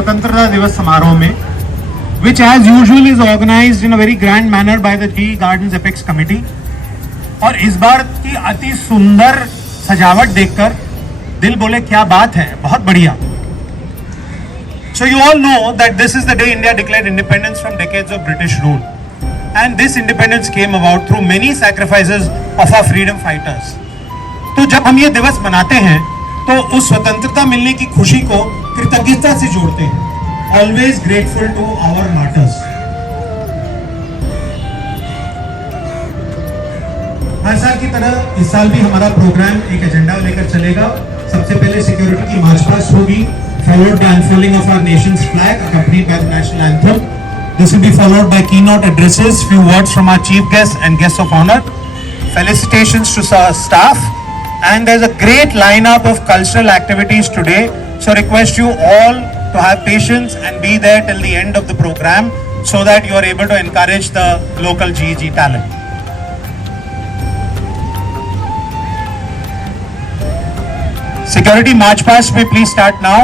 स्वतंत्रता दिवस समारोह में, which as usual is organized in a very grand manner by the GE Gardens Apex Committee. और इस बार की अति सुंदर सजावट देखकर दिल बोले क्या बात है, बहुत बढ़िया. So you all know that this is the day India declared independence from decades of British rule, and this independence came about through many sacrifices of our freedom fighters. तो जब हम ये दिवस मनाते हैं तो उस स्वतंत्रता मिलने की खुशी को कृतज्ञता से जोड़ते हैं. Always grateful to our martyrs. हर साल की तरह इस साल भी हमारा प्रोग्राम एक एजेंडा लेकर चलेगा. सबसे पहले सिक्योरिटी की मार्च पास्ट होगी, followed by unfurling of our nation's flag accompanied by the national anthem. This will be followed by keynote addresses, few words from our chief guests and guests of honor, felicitations to our staff, and there's a great lineup of cultural activities today. So request you all to have patience and be there till the end of the program so that you are able to encourage the local GEG talent. Security march past may please start now.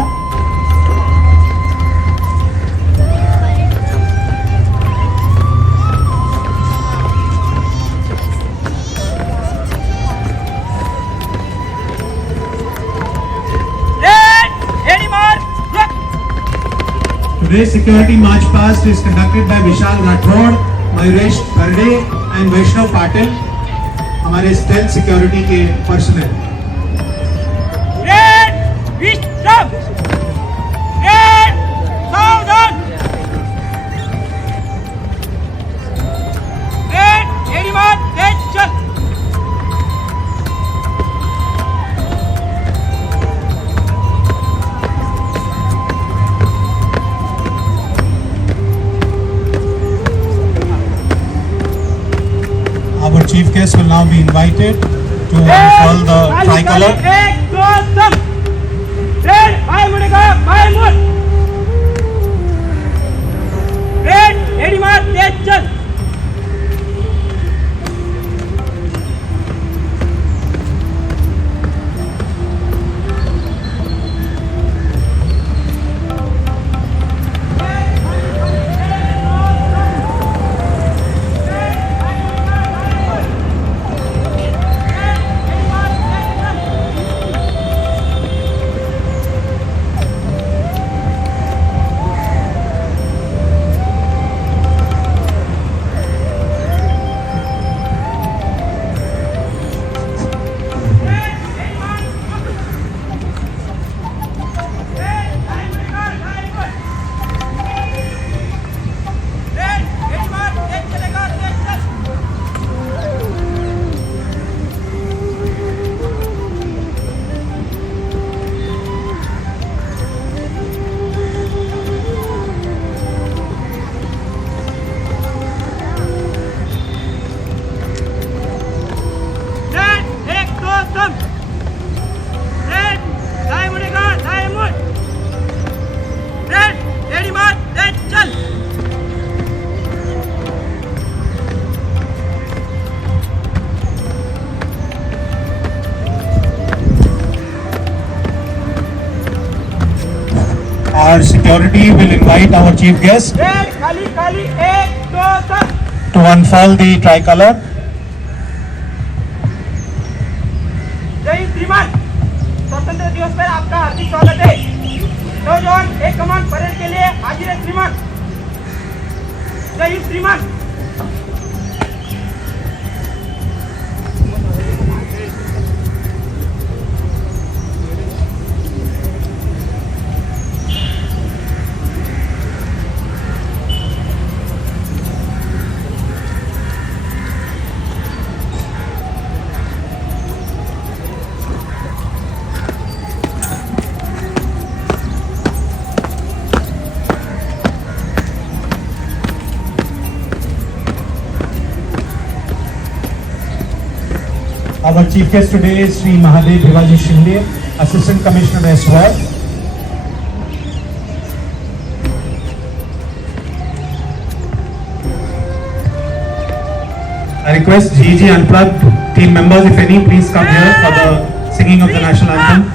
Today's security march past is conducted by Vishal Rathod, Mayuresh Bharde and Vaishnav Patil, हमारे stealth security के personnel. Our chief guests will now be invited to unfurl the tricolor. Our security will invite our chief guest to unfurl the tricolor. जय श्रीमान, स्वतंत्रता दिवस पर आपका हार्दिक स्वागत है. नौजवान एक कमान परेड के लिए हाजिर है श्रीमान. जय श्रीमान. Our chief guest today is Sri Mahadev Bhivaji Shinde, Assistant Commissioner SWAT. I request GG Unplugged team members, if any, please come here for the singing of the national anthem.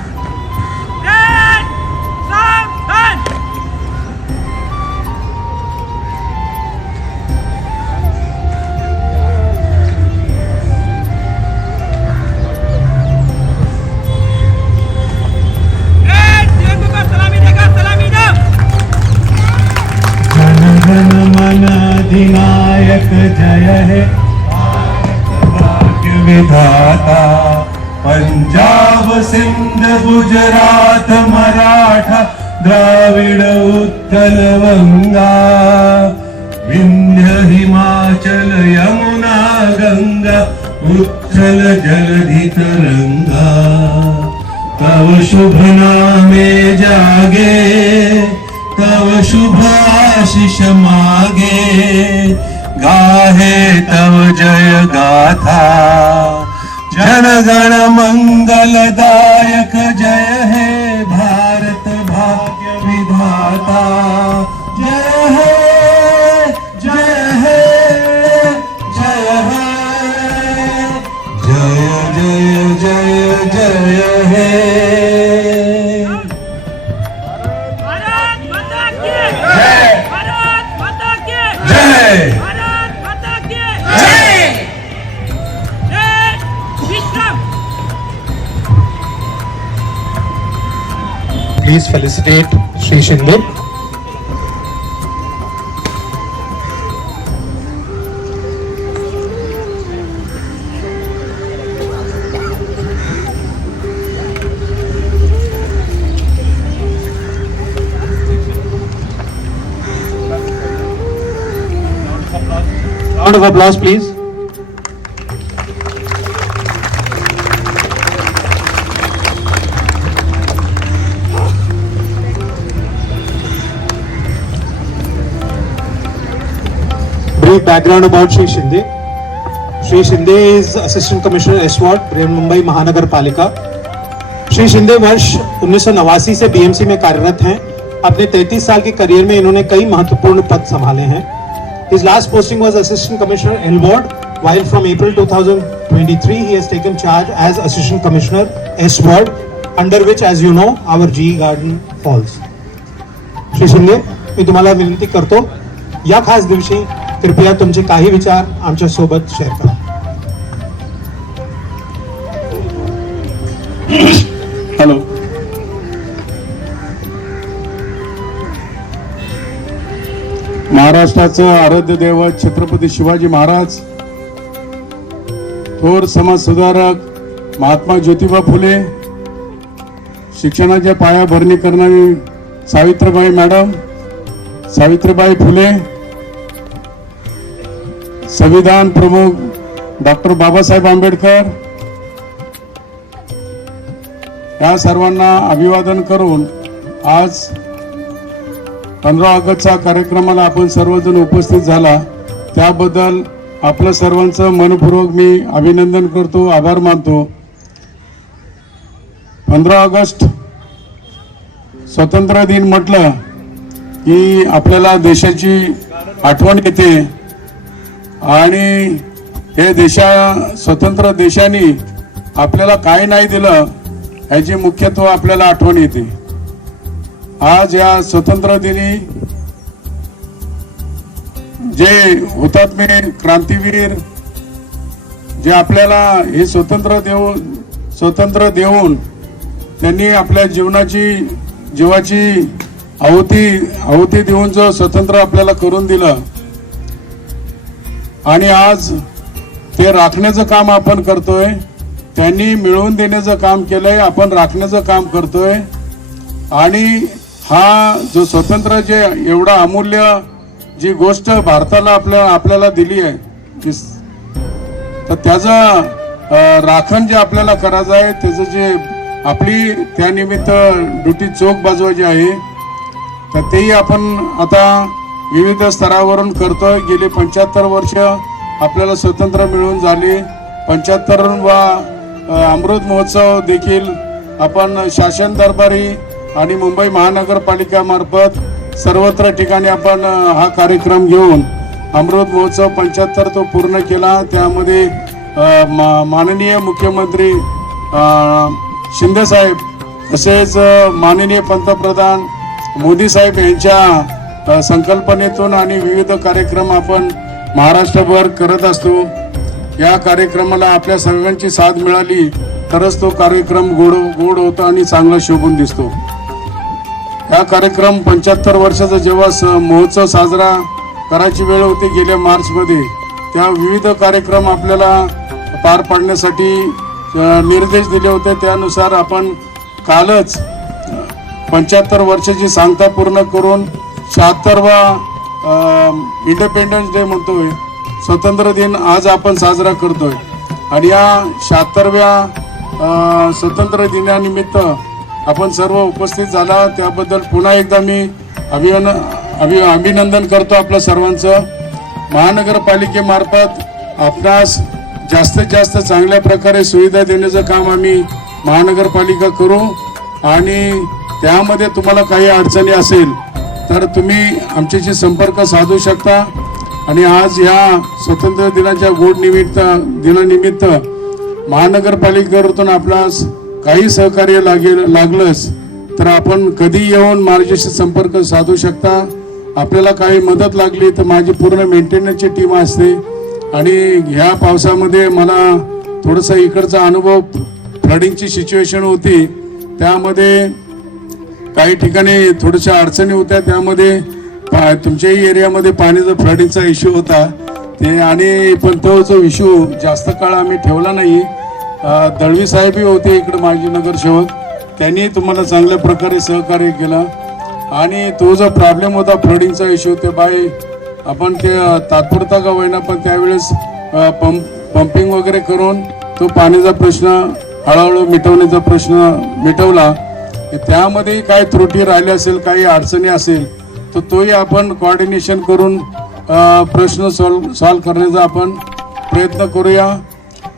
है भाग्य विधाता। पंजाब सिंध गुजरात मराठा द्राविड उत्कल गंगा, विंध्य हिमाचल यमुना गंगा, उच्छल जलधि तरंगा। तव शुभ नामे जागे, तव शुभ आशीष मागे, गाहे तव जय गाथा। जनगण मंगलदायक जय हे भारत भाग्य विधाता। जय हे जय हे जय हे, जय जय जय जय हे। भारत माता की जय। भारत माता की जय। भारत माता की जय। जय विश्राम। Please felicitate Shri Shinde. Round of applause, please. Brief background about Shri Shinde. Shri Shinde is Assistant Commissioner S-Ward, Mumbai Mahanagar Palika. Shri Shinde वर्ष 1989 से बीएमसी में कार्यरत हैं। अपने 33 साल के करियर में इन्होंने कई महत्वपूर्ण पद संभाले हैं। His last posting was Assistant Commissioner L-Ward, while from April 2023 he has taken charge as Assistant Commissioner S-Ward, under which, as you know, our GE Garden falls. Shri Shinde, मी तुम्हाला विनंती करतो, या खास दिवशी कृपया तुमचे काही विचार आमच्या सोबत शेअर करा. हॅलो. महाराष्ट्राचं आराध्य दैवत छत्रपती शिवाजी महाराज, थोर समाज सुधारक महात्मा ज्योतिबा फुले, शिक्षणाच्या पायाभरणी करणारी सावित्रीबाई मॅडम, सावित्रीबाई फुले, संविधान प्रमुख डॉक्टर बाबासाहेब आंबेडकर, या सर्वांना अभिवादन करून आज 15 ऑगस्टच्या कार्यक्रमाला आपण सर्वजण उपस्थित झाला, त्याबद्दल आपलं सर्वांचं मनपूर्वक मी अभिनंदन करतो, आभार मानतो. 15 ऑगस्ट स्वातंत्र्य दिन म्हटलं की आपल्याला देशाची आठवण येते आणि हे स्वतंत्र देशाने आपल्याला काय नाही दिलं याची मुख्यत्व आपल्याला आठवण येते. आज या स्वतंत्र दिनी जे हुतात्मे क्रांतीवीर जे आपल्याला हे स्वातंत्र्य देऊन त्यांनी आपल्या जीवाची आहुती देऊन जो स्वतंत्र आपल्याला करून दिलं आणि आज ते राखण्याचं काम आपण करतोय. त्यांनी मिळवून देण्याचं काम केलंय, आपण राखण्याचं काम करतोय. आणि हा जो स्वतंत्र जे एवढा अमूल्य जी गोष्ट भारताला आपल्याला दिली आहे, तर त्याचं राखण जे आपल्याला करायचं आहे, त्याचं जे आपली त्यानिमित्त ड्युटी चोख बाजवायची आहे, तर तेही आपण आता विविध स्तरावरून करतोय. गेली 75 वर्ष आपल्याला स्वतंत्र मिळून झाली. 75वा अमृत महोत्सव देखील आपण शासन दरबारी आणि मुंबई महानगरपालिकामार्फत सर्वत्र ठिकाणी आपण हा कार्यक्रम घेऊन अमृत महोत्सव 75 तो पूर्ण केला. त्यामध्ये माननीय मुख्यमंत्री शिंदे साहेब तसेच माननीय पंतप्रधान मोदी साहेब यांच्या संकल्पनेतून आणि विविध कार्यक्रम आपण महाराष्ट्रभर करत असतो. या कार्यक्रमाला आपल्या सर्वांची साथ मिळाली तरच तो कार्यक्रम गोड होतो आणि चांगला शोभून दिसतो. हा कार्यक्रम 75 वर्षाचा जेव्हा महोत्सव साजरा करायची वेळ होती गेल्या मार्चमध्ये, त्या विविध कार्यक्रम आपल्याला पार पाडण्यासाठी निर्देश दिले होते. त्यानुसार आपण कालच 75 वर्षाची सांगता पूर्ण करून 76वा इंडिपेंडन्स डे म्हणतोय, स्वतंत्र दिन आज आपण साजरा करतोय. आणि या 76व्या स्वतंत्र दिनानिमित्त आपण सर्व उपस्थित झाला त्याबद्दल पुन्हा एकदा मी अभिनंदन करतो आपलं सर्वांचं. महानगरपालिकेमार्फत आपणास जास्तीत जास्त चांगल्या प्रकारे सुविधा देण्याचं काम आम्ही महानगरपालिका करू. आणि त्यामध्ये तुम्हाला काही अडचणी असेल तर तुम्ही आमच्याशी संपर्क साधू शकता. आणि आज या स्वतंत्र दिनाच्या दिनानिमित्त महानगरपालिकेतून आपणास काही सहकार्य लागलंच तर आपण कधी येऊन माझ्याशी संपर्क साधू शकता. आपल्याला काही मदत लागली तर माझी पूर्ण मेंटेनन्सची टीम असते. आणि ह्या पावसामध्ये मला थोडासा इकडचा अनुभव, फ्लडिंगची सिच्युएशन होती, त्यामध्ये काही ठिकाणी थोड्याशा अडचणी होत्या. त्यामध्ये तुमच्याही एरियामध्ये पाण्याचा फ्लडिंगचा इश्यू होता ते, आणि पण तो जो इश्यू जास्त काळ आम्ही ठेवला नाही. दळवी साहेबही होते इकडे माजी नगरसेवक, त्यांनी तुम्हाला चांगल्या प्रकारे सहकार्य केलं. आणि तो जो प्रॉब्लेम होता फ्लडिंगचा इश्यू ते आपण ते तात्पुरता का होईना पण त्यावेळेस पंपिंग वगैरे करून तो पाण्याचा प्रश्न हळूहळू मिटवण्याचा प्रश्न मिटवला. त्यामध्ये काही त्रुटी राहिल्या असेल, काही अडचणी असेल तर तोही आपण कोऑर्डिनेशन करून प्रश्न सॉल्व करण्याचा आपण प्रयत्न करूया.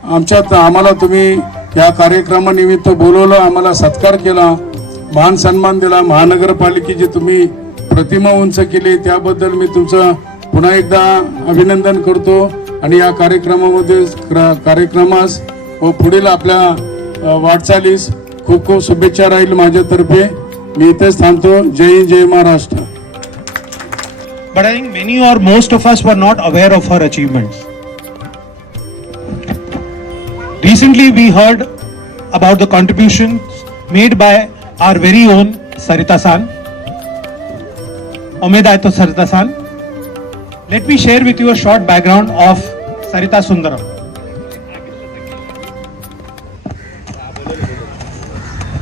आम्हाला तुम्ही या कार्यक्रमानिमित्त बोलवलं, आम्हाला सत्कार केला, मान सन्मान दिला, महानगरपालिकेची तुम्ही प्रतिमा उंच केली त्याबद्दल मी तुमचं पुन्हा एकदा अभिनंदन करतो. आणि या कार्यक्रमास व पुढील आपल्या वाटचालीस खूप खूप शुभेच्छा राहील माझ्यातर्फे. मी इथेच थांबतो. जय हिंद, जय Maharashtra. But I think many or most of us were not aware of her achievements. Recently we heard about the contributions made by our very own Sarita San. Omedaito Sarita San. Let me share with you a short background of Sarita Sundaram.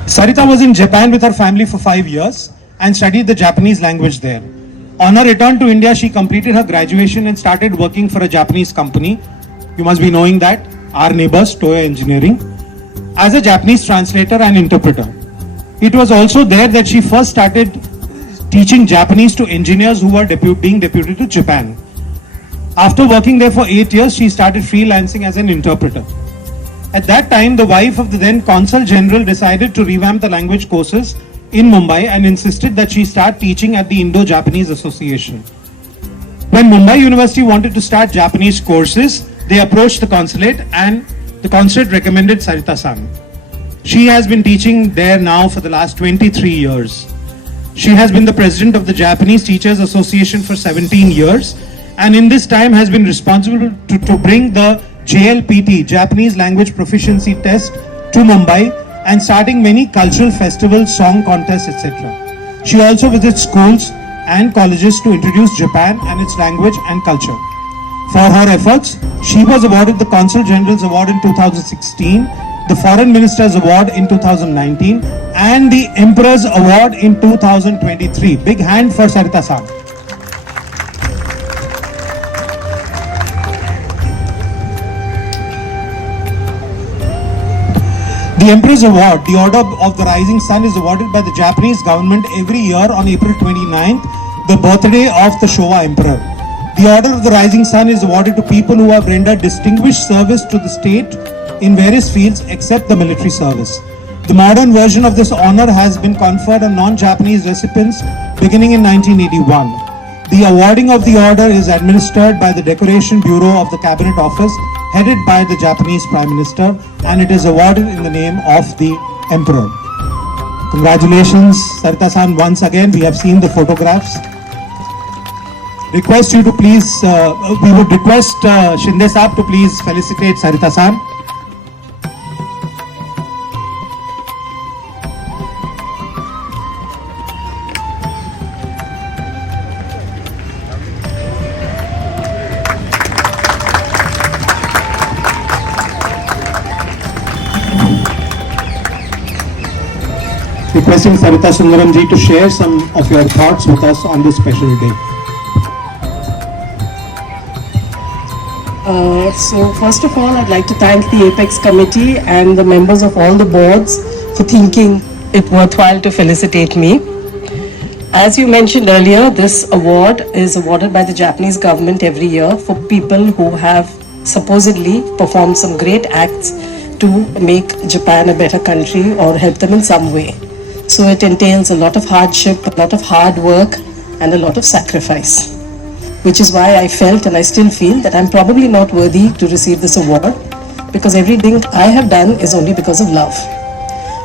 Sarita was in Japan with her family for 5 years and studied the Japanese language there. On her return to India, she completed her graduation and started working for a Japanese company. You must be knowing that, our neighbors, Toyo Engineering, as a Japanese translator and interpreter. It was also there that she first started teaching Japanese to engineers who were being deputed to Japan. After working there for 8 years, she started freelancing as an interpreter. At that time, the wife of the then Consul General decided to revamp the language courses in Mumbai and insisted that she start teaching at the Indo-Japanese Association. When Mumbai University wanted to start Japanese courses, they approached the consulate and the consulate recommended Sarita San. She has been teaching there now for the last 23 years. She has been the president of the Japanese Teachers Association for 17 years and in this time has been responsible to bring the JLPT, Japanese Language Proficiency Test, to Mumbai and starting many cultural festivals, song contests, etc. She also visits schools and colleges to introduce Japan and its language and culture. For her efforts, she was awarded the Consul General's Award in 2016, the Foreign Minister's Award in 2019 and the Emperor's Award in 2023. Big hand for Sarita San. The Emperor's Award, the Order of the Rising Sun, is awarded by the Japanese government every year on April 29th, the birthday of the Showa Emperor. The Order of the Rising Sun is awarded to people who have rendered distinguished service to the state in various fields except the military service. The modern version of this honor has been conferred on non-Japanese recipients beginning in 1981. The awarding of the order is administered by the Decoration Bureau of the Cabinet Office, headed by the Japanese Prime Minister, and it is awarded in the name of the Emperor. Congratulations, Sarita-san, once again. We have seen the photographs. Request you to please, we would request Shinde Saab to please felicitate Sarita-san. Requesting Sarita Sundaram ji to share some of your thoughts with us on this special day. So first of all, I'd like to thank the Apex Committee and the members of all the boards for thinking it worthwhile to felicitate me. As you mentioned earlier, this award is awarded by the Japanese government every year for people who have supposedly performed some great acts to make Japan a better country or help them in some way. So it entails a lot of hardship, a lot of hard work, and a lot of sacrifice. Which is why I felt and I still feel that I'm probably not worthy to receive this award, because everything I have done is only because of love.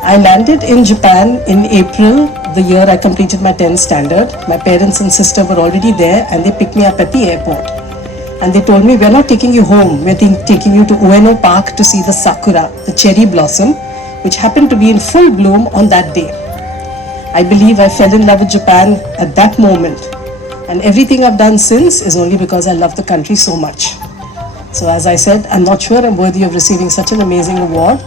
I landed in Japan in April, the year I completed my 10th standard. My parents and sister were already there and they picked me up at the airport. And they told me, we're not taking you home, we're taking you to Ueno Park to see the sakura, the cherry blossom, which happened to be in full bloom on that day. I believe I fell in love with Japan at that moment. And everything I've done since is only because I love the country so much. So as I said, I'm not sure I'm worthy of receiving such an amazing award,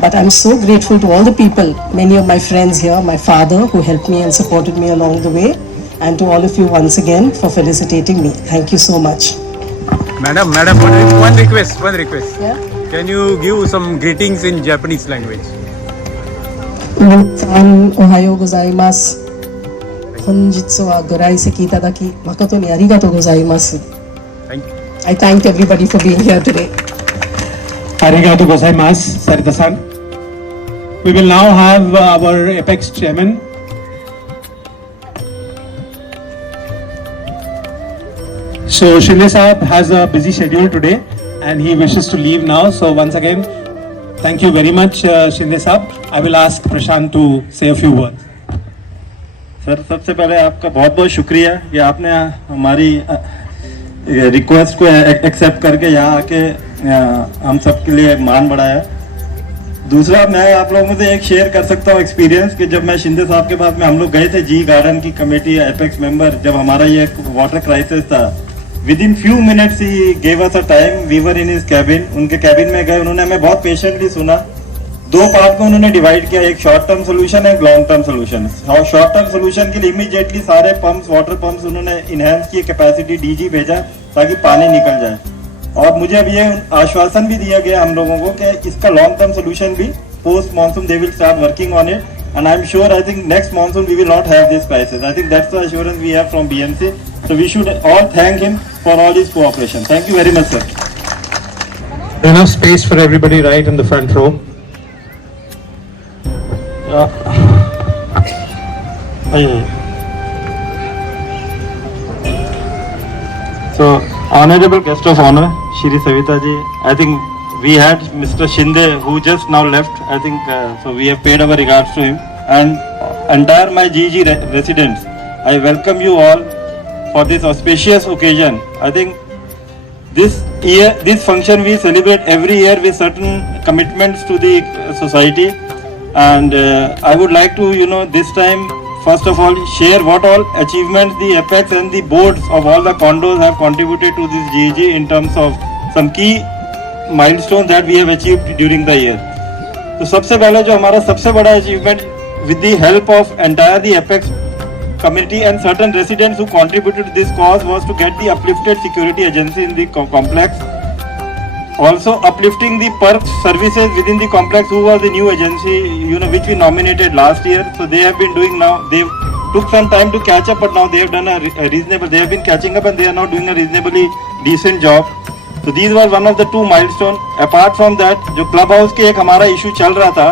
but I'm so grateful to all the people, many of my friends here, my father who helped me and supported me along the way, and to all of you once again for felicitating me. Thank you so much. Madam, one request. Yeah? Can you give some greetings in Japanese language? San ohayo gozaimasu. 本日はご来席いただき誠にありがとうございます。 Thank you. I thank everybody for being here today. Arigato gozaimasu, Sarita-san. We will now have our Apex chairman. So Shinde Saab has a busy schedule today and he wishes to leave now. So once again, thank you very much, Shinde Saab. I will ask Prashant to say a few words. Sir सबसे पहले आपका बहुत बहुत शुक्रिया कि आपने हमारी request को एक्सेप्ट करके यहाँ आके हम सब के लिए मान बढ़ाया। दूसरा, मैं आप लोगों से एक शेयर कर सकता हूँ एक्सपीरियंस कि जब मैं शिंदे साहब के पास में हम लोग गए थे जी गार्डन की कमेटी एपेक्स मेंबर, जब हमारा ये वाटर क्राइसिस था, विद इन फ्यू मिनट्स ही gave us a time, we were in his cabin. उनके कैबिन में गए, उन्होंने हमें बहुत पेशेंटली सुना। दो पार्ट में उन्होंने डिवाइड किया, एक शॉर्ट टर्म सोल्यूशन है, एक long term solution. Short term solution के लिए इमीडिएटली सारे पंप्स, वाटर पंप्स उन्होंने इनहेंस किए, कैपेसिटी डीजी भेजा ताकि पानी निकल जाए। और मुझे अब ये आश्वासन भी दिया गया हम लोगों को कि इसका लॉन्ग टर्म सोल्यूशन भी post monsoon they will start working on it, and I am sure I think next monsoon we will not have this crisis. I think that's the assurance we have from BMC, so we should all thank him for all his cooperation. Thank you very much sir. Enough space for everybody right in the front row. So, honorable guest of honor, Shri Savita ji, I think we had Mr. Shinde who just now left. I think so we have paid our regards to him, and entire my GG residents. I welcome you all for this auspicious occasion. I think this year, this function we celebrate every year with certain commitments to the society. And I would like to, this time, first of all, share what all achievements the Apex and the boards of all the condos have contributed to this GEG in terms of some key milestones that we have achieved during the year. तो सबसे पहले जो हमारा सबसे बड़ा achievement, with the help of entire the Apex community and certain residents who contributed to this cause, was to get the uplifted security agency in the complex. Also uplifting the PERC services within the complex, who was the new agency, which we nominated last year. So they have been doing now, they took some time to catch up, but now they have done a reasonable, they have been catching up and they are now doing a reasonably decent job. So these were one of the two milestones. Apart from that, जो club house के एक हमारा issue चल रहा था,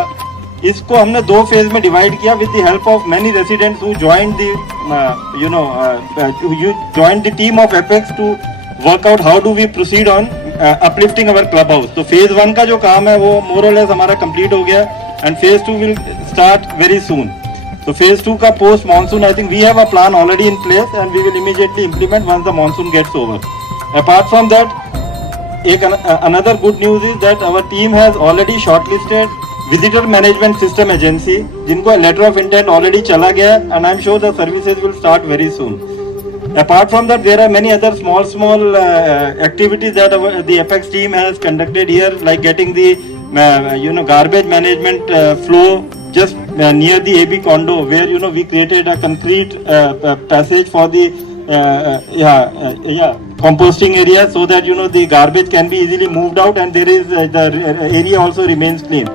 इसको हमने दो फेज में डिवाइड किया with the help of many residents who joined the, joined the team of Apex to work out how do we proceed on uplifting our club house. तो phase 1 का जो काम है वो more or less हमारा complete हो गया, and phase 2 will start very soon. So phase 2 का post monsoon, I think we have a plan already in place and we will immediately implement once the monsoon gets over. Apart from that, another good news is that our team has already shortlisted visitor management system agency, जिनको letter of intent already चला गया, and I am sure the services will start very soon. Apart from that, there are many other small activities that the Apex team has conducted here, like getting the garbage management flow just near the AB condo, where we created a concrete passage for the composting area, so that the garbage can be easily moved out, and there is the area also remains clean.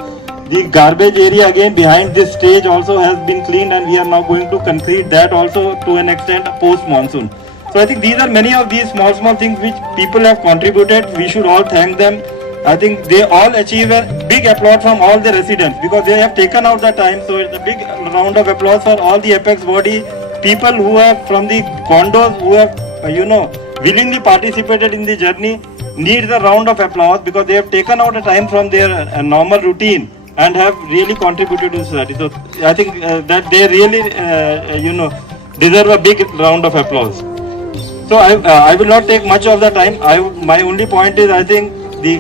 The garbage area again behind this stage also has been cleaned, and we are now going to concrete that also to an extent post monsoon. So I think these are many of these small things which people have contributed. We should all thank them. I think they all achieve a big applause from all the residents, because they have taken out the time. So it's a big round of applause for all the Apex body people who have from the condos who have willingly participated in the journey. Needs a round of applause, because they have taken out a time from their normal routine and have really contributed to society. So I think that they really deserve a big round of applause. So I will not take much of the time. My only point is, I think the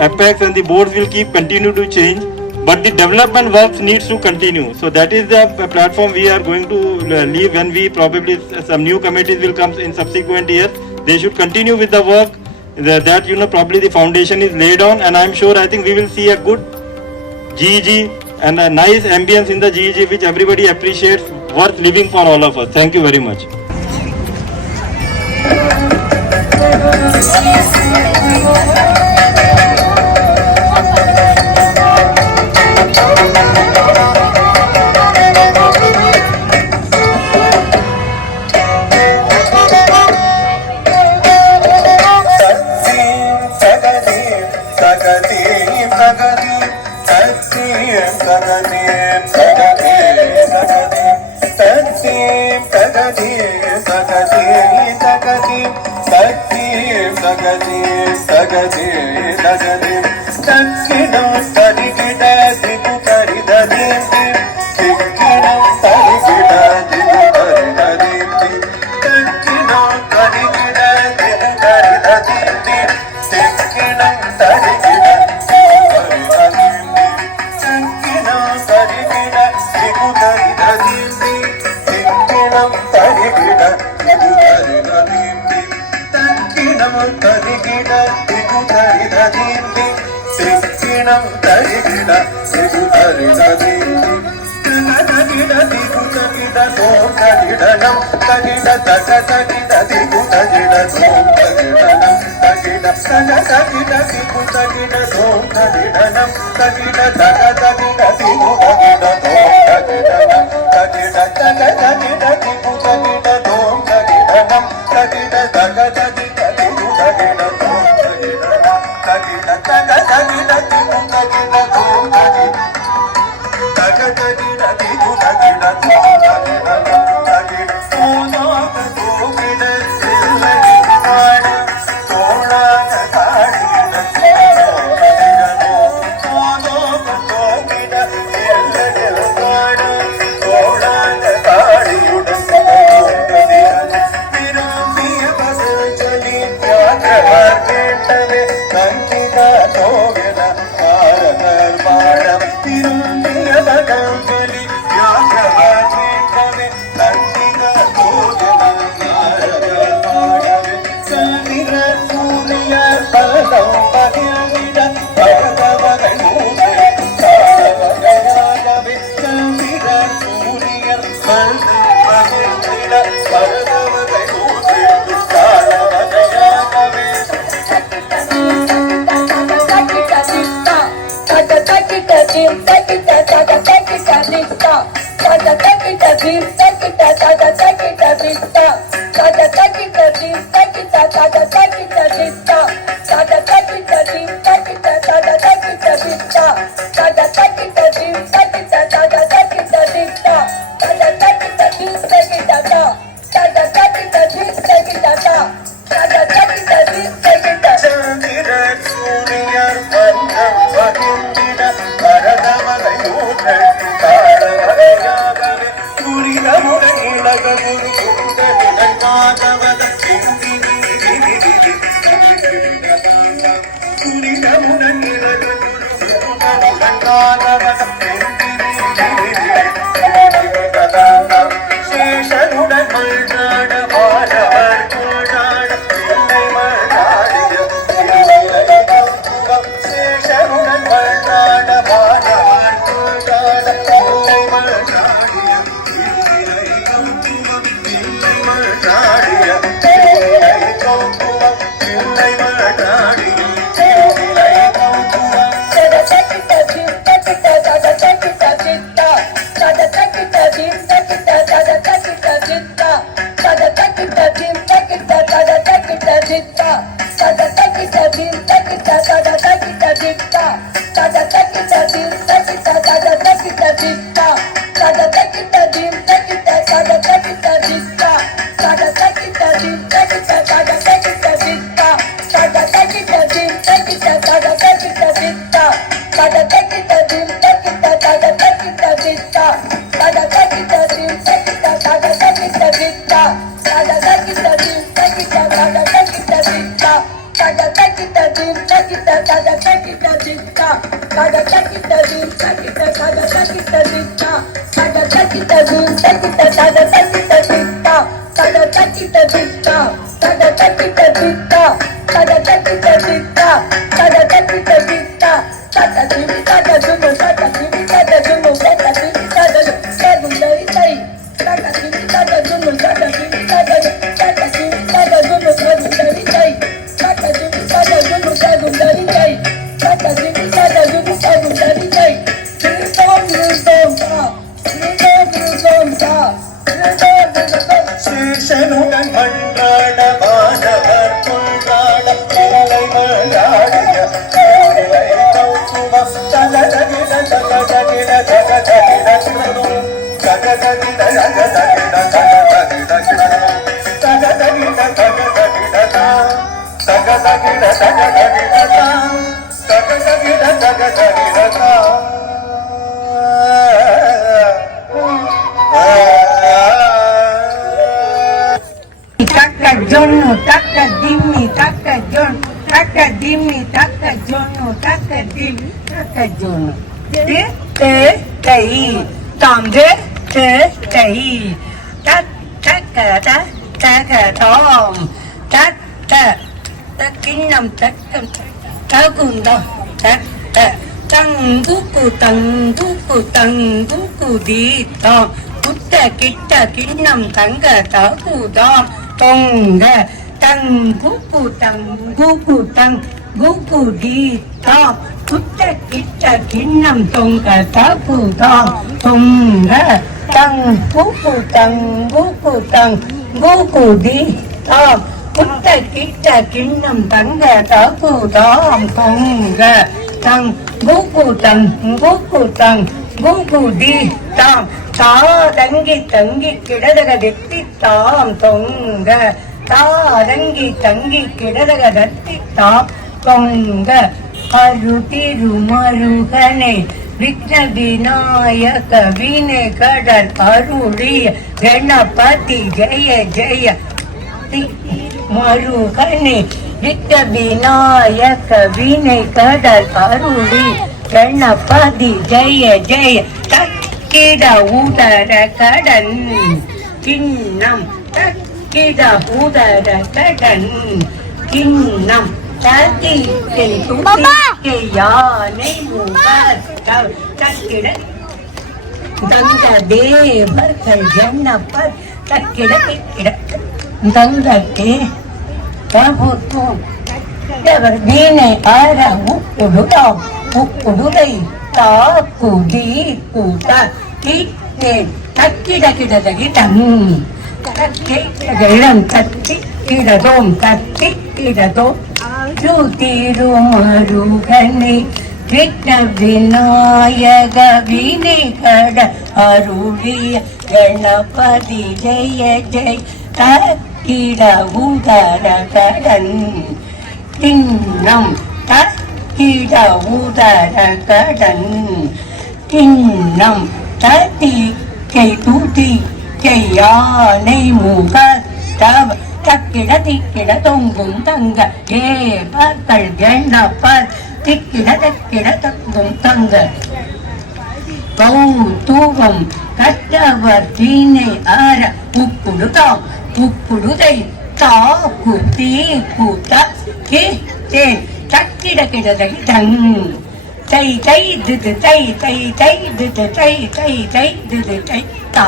Apex and the boards will continue to change, but the development works needs to continue. So that is the platform we are going to leave when we probably some new committees will come in subsequent years. They should continue with the work that probably the foundation is laid on, and I think we will see a good GEG and a nice ambience in the GEG which everybody appreciates, worth living for all of us. Thank you very much. Shesharudan Varnada Bhana Varnada சேஷனுடன் மன்றாட மாணவர் கொண்டாட பிள்ளை மழாடிய பிள்ளை கௌசும தகதகிட தகதகிட தகதகிட கிடனும் தகதகிட தகதகிட தகதகிட கிடனும் தகதகிட தகதகிட தகதகிட தகதகிட தகதகிட தகதகிட Taka jono, taka dimi, taka jono, taka dimi, taka jono, taka dimi, taka jono. Te tai, tamde te tai. Taka tom, takinam takam, takundam, tanguku di tom. Kutta kitta kinnam tanga takudam. Tonga tanguku di tam kutta kitta kinnam tonga taku tam tonga tanguku di tam kutta kitta kinnam tanga taku tam tonga tanguku di tam ta dangi kidadaga detti tam tonga ta dangi kidadaga detti tam tonga arutiru marugane Vigna Vinayaka Vine Kadar Aruli Ganapati Jaya Jaya Marugane Vigna Vinayaka Vine Kadar Aruli Ganapati Jaya Jaya Kida udara kadan kinnam kida udara kadan kinnam tadi ke yaane mubat takida danga devar kaljanna par takida danga ke tabutu devar dine ara ukudai takudi kuta kitte takkida kidam takkida takkidadom takkidadom rutiru marugane Vigna Vinayaka Vinekada Aruriya Ganapati Jaya Jaya Takkida udara kadan kinnam takkida udara kadan kinnam tati kei tuti kei yaane muga tab takkida tikkida tongum tanga ye pakal ganapar tikkida tongum tanga கௌதுகம் கற்றவர் தீனை ஆர உப்புடுதை தாக்கு தீக்குத K தக்கிட கிடதை தங் தை தை திது தை தை தை திது தை தை தை திது தை தா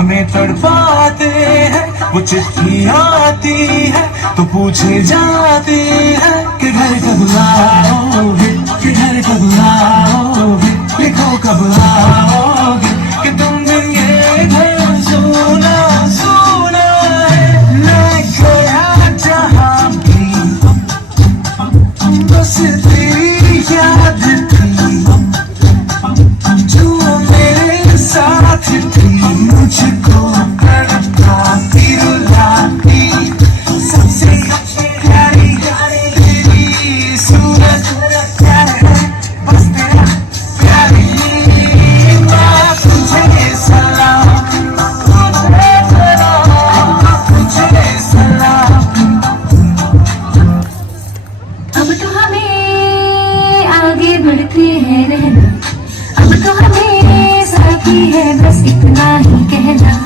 हमें तड़पाते हैं, वो चिट्ठी आती है तो पूछे जाते हैं कि घर कब आओगे, कि घर कब आओगे, लिखो कब आओगे, कि तुम दिन ये घर सोना सोना है। मैं गया जहाँ भी बस तेरी याद थी, जो मेरे साथ थी, मुझको तड़पाती रुलाती, सबसे प्यारी तेरी सूरत है, बस तेरा प्यारी मैं तुझे सलाम, तुझे सलाम, तुझे सलाम। अब तो हमें आगे बढ़ते हैं रहना, अब तो हमें साथी है बस इतना ही कहना।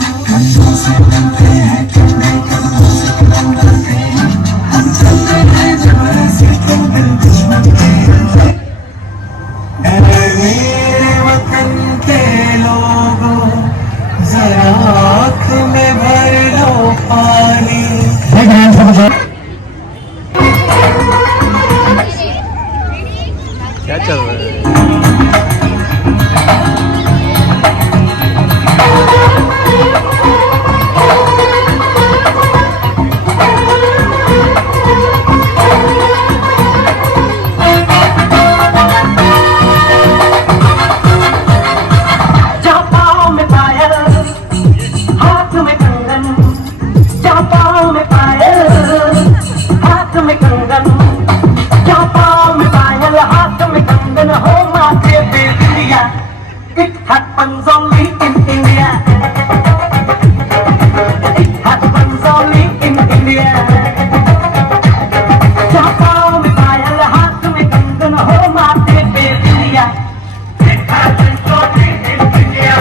मेरे वतन के लोगों, जरा आँख में भर लो पानी। क्या चल रहा है? It happens only in India. It happens only in India. जहाँ पाँव में पायल, हाथ में कंगन, हो माथे पे बिंदिया। It happens only in India.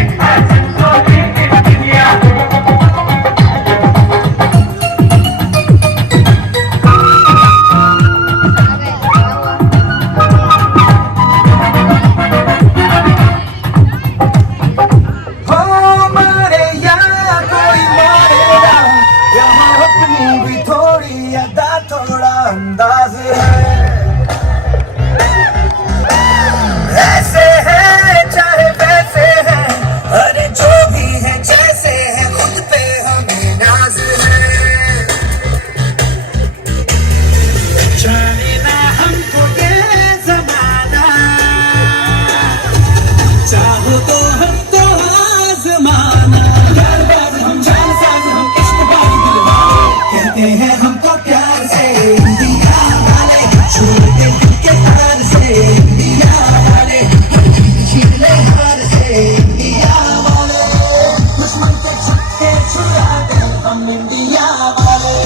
It happens only in India. अंदाज है, ऐसे है चाहे वैसे है, अरे जो भी है जैसे है, खुद पे हमें नाज है। जाने ना हमको ये जमाना, चाहो तो हमको आजमाना। यारबाज हम, जानसाज हम, इश्कबाज दिलवाले, कहते हैं हमको प्यार से इंडिया वाले, छोड़ दे के तार से इंडिया वाले, खिले हार से इंडिया वाले, दुश्मन के छक्के छुड़ा दे हम इंडिया वाले,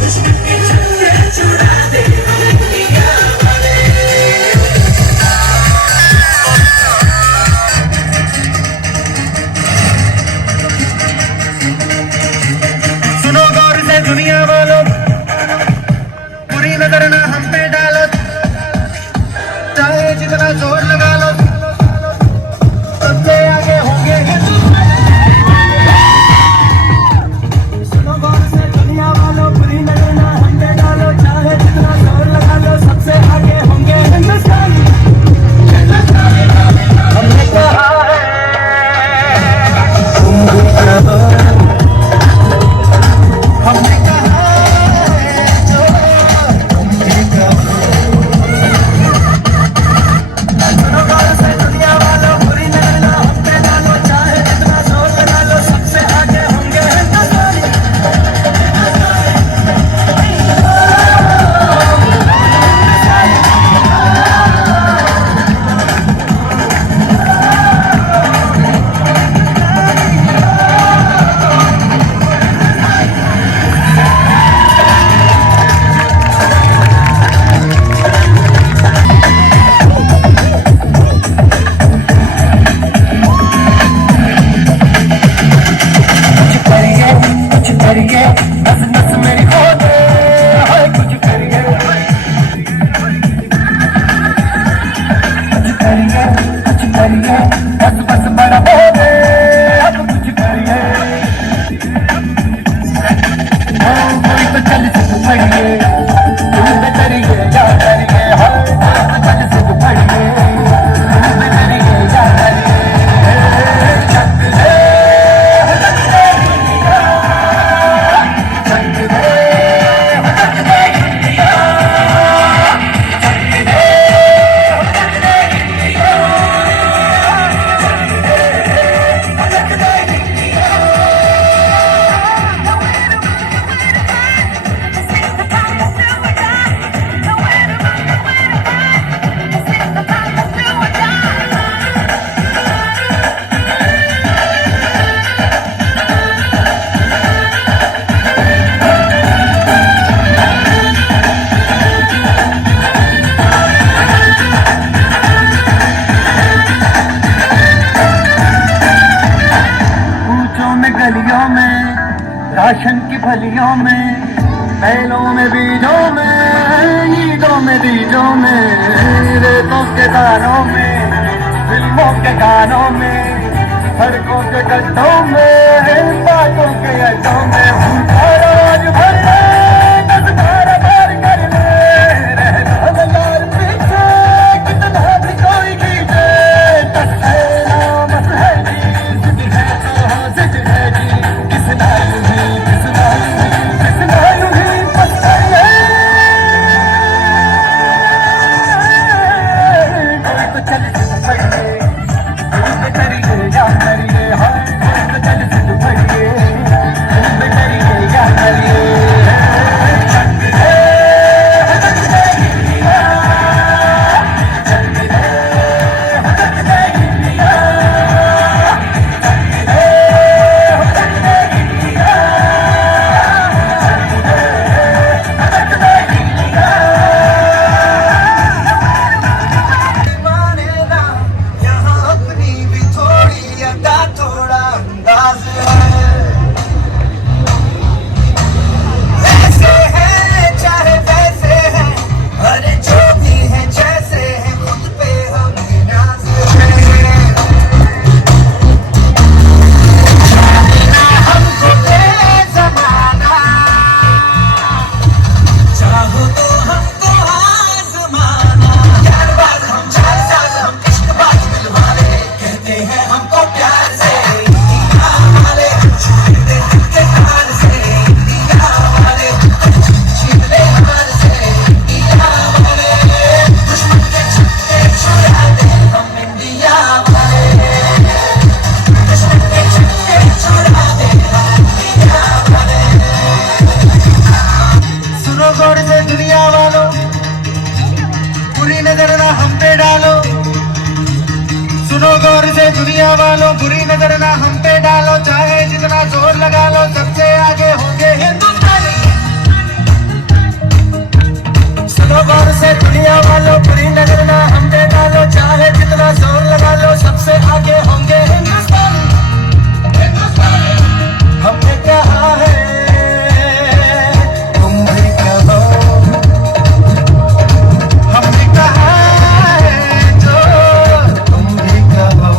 दुश्मन के छक्के छुड़ा दे हम इंडिया वाले। बस बस बड़ा हो गए अब कुछ करिए कोई तो चल सिद्ध फड़िए तुम पे करिए या करिए हर कोई तो चल सिद्ध फड़िए तुम पे करिए या करिए चक दे गलियों में राशन की फलियों में बैलों में बीजों में ईदों में बीजों में रेतों के दानों में फिल्मों के गानों में सड़कों के गड्ढों में बातों के अड्डों में रोज भर दस बार बार कर ले रहना लाल पीछे कितना भी कोई खींचे दस है नाम है जी जिद है तो जिद है जी किसना यूं ही किसना यूं ही पत्थर है कोई तो चल पड़िए तुम पे करिए या करिए हर कोई तो चल पड़िए तुम पे करिए या करिए दुनिया वालों बुरी नजर ना हम पे डालो चाहे जितना जोर लगा लो सबसे आगे होंगे हिंदुस्तानी सुनो गौर से दुनिया वालों बुरी नजर ना हम पे डालो चाहे जितना जोर लगा लो सबसे आगे होंगे हिंदुस्तानी हमने कहा है तुम भी कहो हमने कहा है जो तुम भी कहो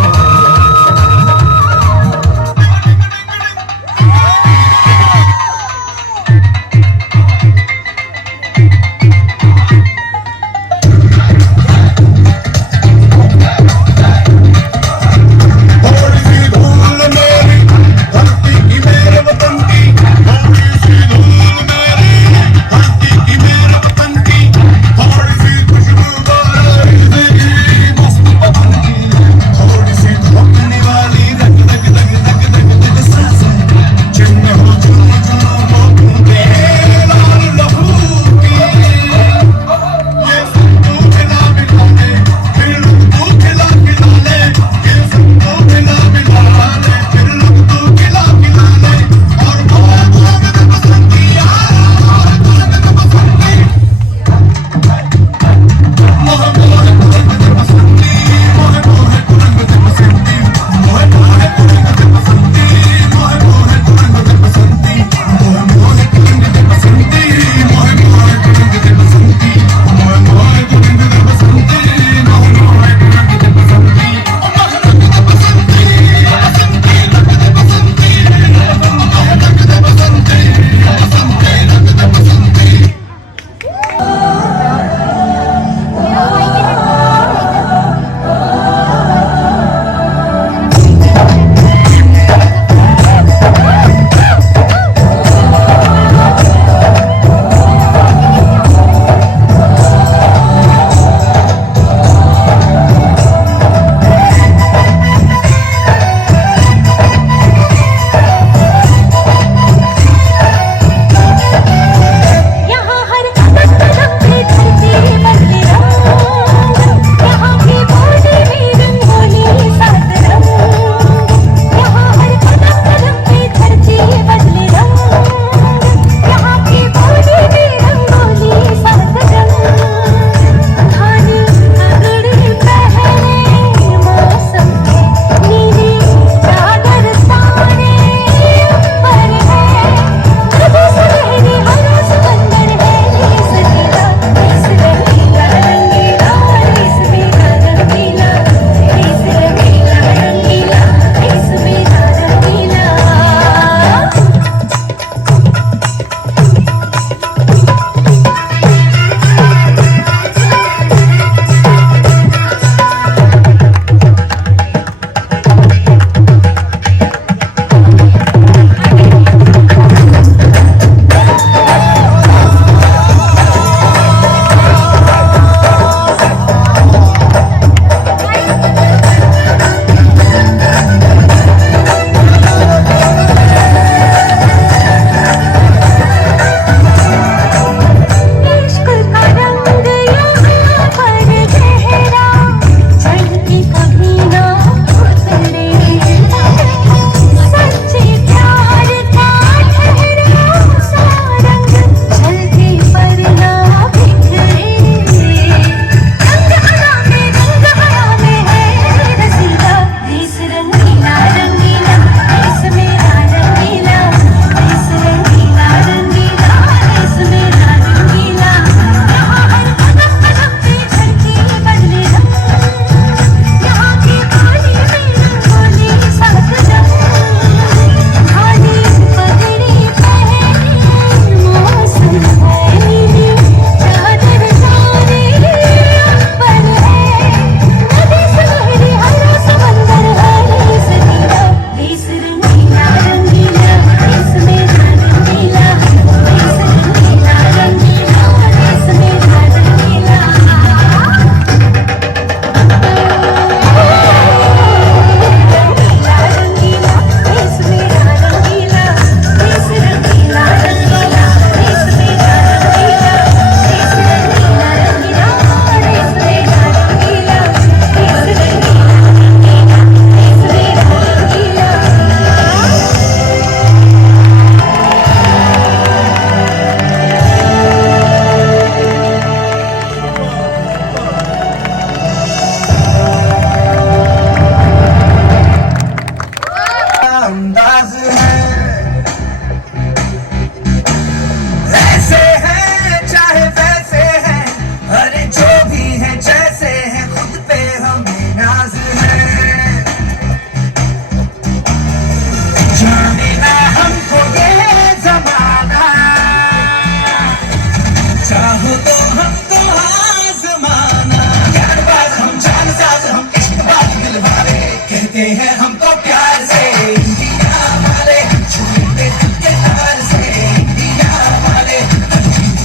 कहते हैं हमको प्यार से इंडिया वाले, छूटे दिल के तार से इंडिया वाले,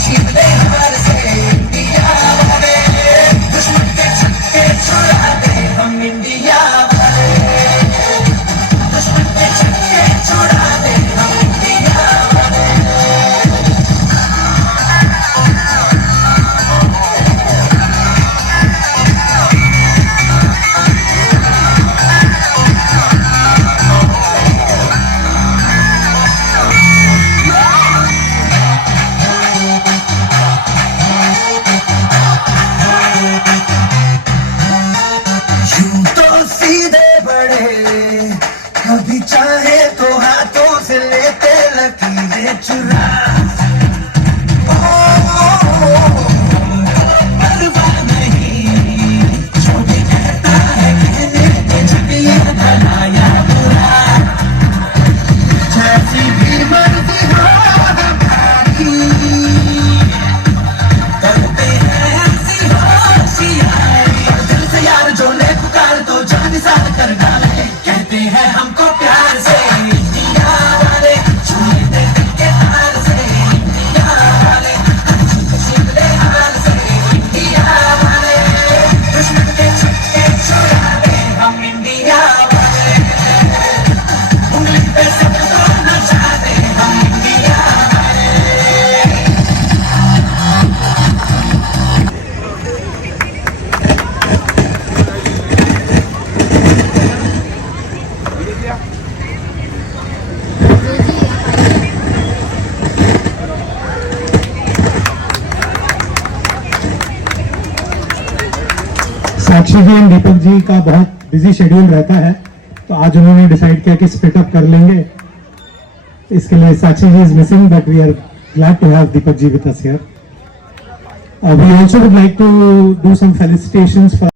छीन ले हार से इंडिया वाले, दुश्मन के छक्के छुड़ा दे हम इंडिया वाले, दुश्मन के छक्के छुड़ा दे हम इंडिया वाले। यूं तो सीधे बड़े, कभी चाहे तो हाथों से लेते लकीरें चुरा, परवाह नहीं जो भी कहता है कहने दे, जब ये भला या बुरा, जैसी भी मर्जी हो हमारी, करते हैं हंसी होशियारी, पर दिल से यार जो ले पुकार तो जान साथ कर डाले, कहते हैं हमको प्यार से इंडिया वाले, छूटे दिल के तार से इंडिया वाले, छीन ले हार से इंडिया वाले, दुश्मन के छक्के छुड़ा दे हम इंडिया वाले, उंगली पे सबको नचा दे हम इंडिया वाले। साक्षी जी एंड दीपक जी का बहुत बिजी शेड्यूल रहता है, तो आज उन्होंने डिसाइड किया कि स्प्लिट अप कर लेंगे। इसके लिए Sakshi ji is missing, but we are glad to have Deepak ji with us here. We also would like to do some felicitations for